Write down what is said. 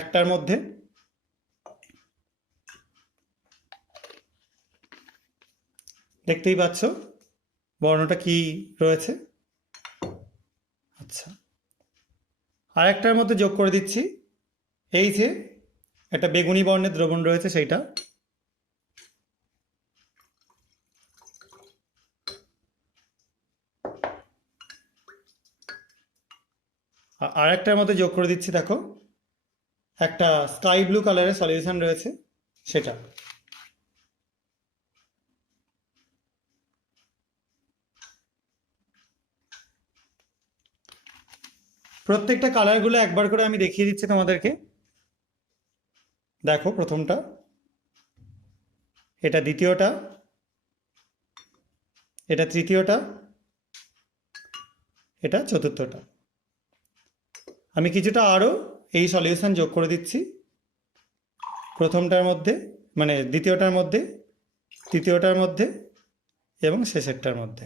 একটার মধ্যে দেখতেই পাচ্ছ বর্ণটা কি রয়েছে। আচ্ছা, আরেকটার মধ্যে যোগ করে দিচ্ছি এই যে একটা বেগুনি বর্ণের দ্রবণ রয়েছে সেইটা। আরেকটার মধ্যে যোগ করে দিচ্ছি, দেখো একটা স্কাই ব্লু কালারের সলিউশন রয়েছে সেটা। প্রত্যেকটা কালারগুলো একবার করে আমি দেখিয়ে দিচ্ছি তোমাদেরকে। দেখো প্রথমটা, এটা দ্বিতীয়টা, এটা তৃতীয়টা, এটা চতুর্থটা। আমি কিছুটা আরও এই সলিউশন যোগ করে দিচ্ছি প্রথমটার মধ্যে, মানে দ্বিতীয়টার মধ্যে, তৃতীয়টার মধ্যে এবং শেষেরটার মধ্যে।